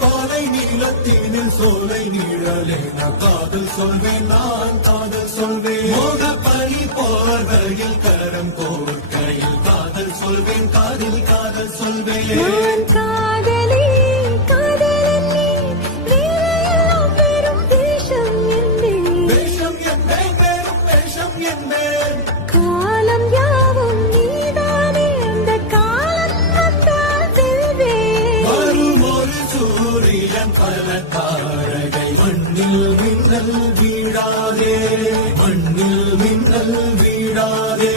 பாலை நீளத்தீனில் சோலை நீழலே காதல் சொல்வேன் நான் காதல் சொல்வேன் மோக பனி போர்வையில் கரம் கோர்க்கையில் காதல் சொல்வேன் காதில் காதல் சொல்வேன் காதலி காதலி வேலையெல்லாம் வெறும் வேஷம் என்பேன் வேஷம் என்பேன் வெறும் வேஷம் என்பேன் காலம் யாவும் நீதானே அந்த காலம் வந்தால் செல்வேன் வரும் ஒரு சூரியன் பல தாரகை மண்ணில் மின்னல் வீழாதே மண்ணில் மின்னல் வீழாதே